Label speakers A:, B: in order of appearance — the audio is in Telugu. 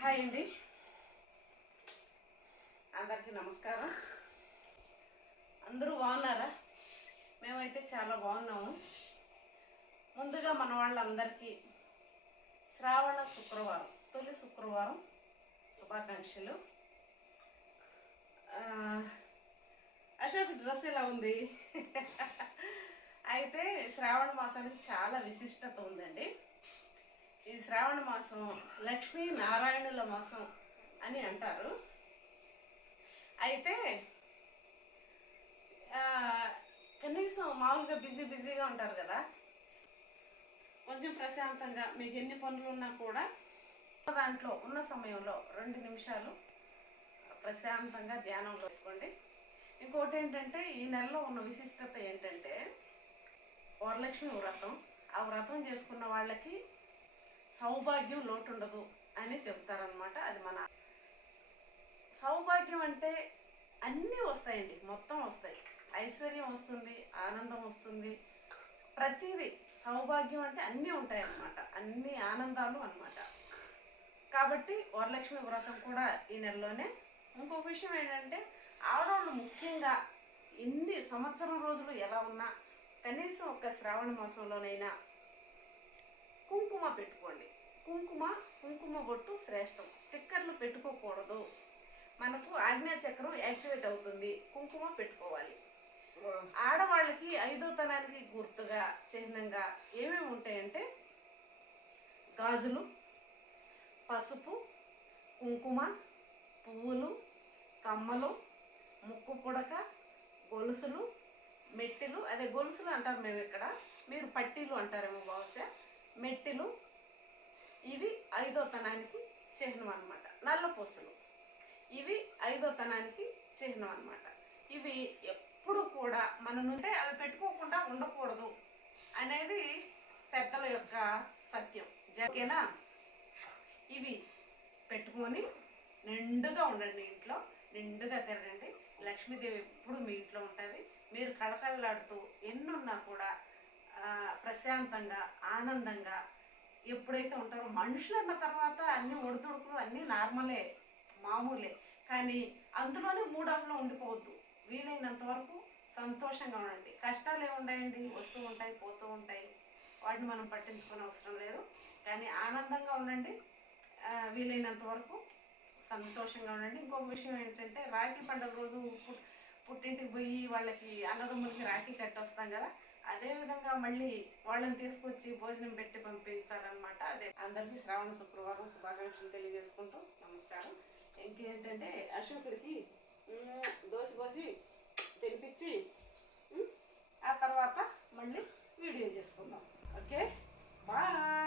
A: హాయ్ అండి. అందరికీ నమస్కారం. అందరూ బాగున్నారా? మేమైతే చాలా బాగున్నాము. ముందుగా మన వాళ్ళందరికీ శ్రావణ శుక్రవారం తొలి శుక్రవారం శుభాకాంక్షలు. అశోక్ డ్రెస్ ఎలా ఉంది? అయితే శ్రావణ మాసానికి చాలా విశిష్టత ఉందండి. ఈ శ్రావణ మాసం లక్ష్మీ నారాయణుల మాసం అని అంటారు. అయితే కనీసం మామూలుగా బిజీ బిజీగా ఉంటారు కదా. కొంచెం ప్రశాంతంగా మీకు ఎన్ని పనులు ఉన్నా కూడా దాంట్లో ఉన్న సమయంలో రెండు నిమిషాలు ప్రశాంతంగా ధ్యానం చేసుకోండి. ఇంకోటి ఏంటంటే ఈ నెలలో ఉన్న విశిష్టత ఏంటంటే వరలక్ష్మి వ్రతం. ఆ వ్రతం చేసుకున్న వాళ్ళకి సౌభాగ్యం లోటుండదు అని చెప్తారనమాట అది మన సౌభాగ్యం అంటే అన్నీ వస్తాయండి. మొత్తం వస్తాయి. ఐశ్వర్యం వస్తుంది ఆనందం వస్తుంది. ప్రతిదీ సౌభాగ్యం అంటే అన్నీ ఉంటాయి అన్నమాట అన్ని ఆనందాలు అనమాట కాబట్టి వరలక్ష్మి వ్రతం కూడా ఈ నెలలోనే. ఇంకొక విషయం ఏంటంటే ఆడవాళ్ళు ముఖ్యంగా ఎన్ని సంవత్సరం రోజులు ఎలా ఉన్నా కనీసం ఒక శ్రావణ మాసంలోనైనా కుంకుమ పెట్టుకోండి. కుంకుమ కుంకుమ బొట్టు శ్రేష్టం. స్టిక్కర్లు పెట్టుకోకూడదు. మనకు ఆజ్ఞా చక్రం యాక్టివేట్ అవుతుంది. కుంకుమ పెట్టుకోవాలి. ఆడవాళ్ళకి ఐదో తనానికి గుర్తుగా చిహ్నంగా ఏమేమి ఉంటాయంటే గాజులు పసుపు కుంకుమ పువ్వులు కమ్మలు ముక్కు పుడక గొలుసులు మెట్టిలు. అదే గొలుసులు అంటారు మేము ఇక్కడ మీరు పట్టీలు అంటారేమో బహుశా. మెట్టిలు. ఇవి ఐదో తనానికి చిహ్నం అనమాట నల్ల పూసలు. ఇవి ఐదో తనానికి చిహ్నం అనమాట ఇవి ఎప్పుడు కూడా మన నుండే అవి పెట్టుకోకుండా ఉండకూడదు అనేది పెద్దల యొక్క సత్యం. జగేనా ఇవి పెట్టుకొని నిండుగా ఉండండి ఇంట్లో. నిండుగా తిరగండి లక్ష్మీదేవి ఎప్పుడు మీ ఇంట్లో ఉంటుంది. మీరు కళకళలాడుతూ ఎన్నున్నా కూడా ప్రశాంతంగా ఆనందంగా ఎప్పుడైతే ఉంటారో మనుషులు అన్న తర్వాత అన్ని ఒడిదుడుకులు అన్నీ నార్మలే మామూలే. కానీ అందులోనే మూడ్ ఆఫ్లో ఉండిపోవద్దు. వీలైనంత వరకు సంతోషంగా ఉండండి. కష్టాలు ఏముంటాయండి వస్తూ ఉంటాయి పోతూ ఉంటాయి. వాటిని మనం పట్టించుకునే అవసరం లేదు. కానీ ఆనందంగా ఉండండి. వీలైనంత వరకు సంతోషంగా ఉండండి. ఇంకొక విషయం ఏంటంటే రాఖీ పండుగ రోజు పుట్టింటికి పోయి వాళ్ళకి అన్నదమ్ములకి రాఖీ కట్టి వస్తాం కదా. అదే విధంగా మళ్ళీ వాళ్ళని తీసుకొచ్చి భోజనం పెట్టి పంపించాలన్నమాట అదే అందరికీ శ్రావణ శుక్రవారం శుభాకాంక్షలు తెలియజేసుకుంటూ నమస్కారం. ఇంకేంటంటే అశోకుడికి దోశ పోసి తినిపించి ఆ తర్వాత మళ్ళీ వీడియో చేసుకుందాం. ఓకే? బాయ్!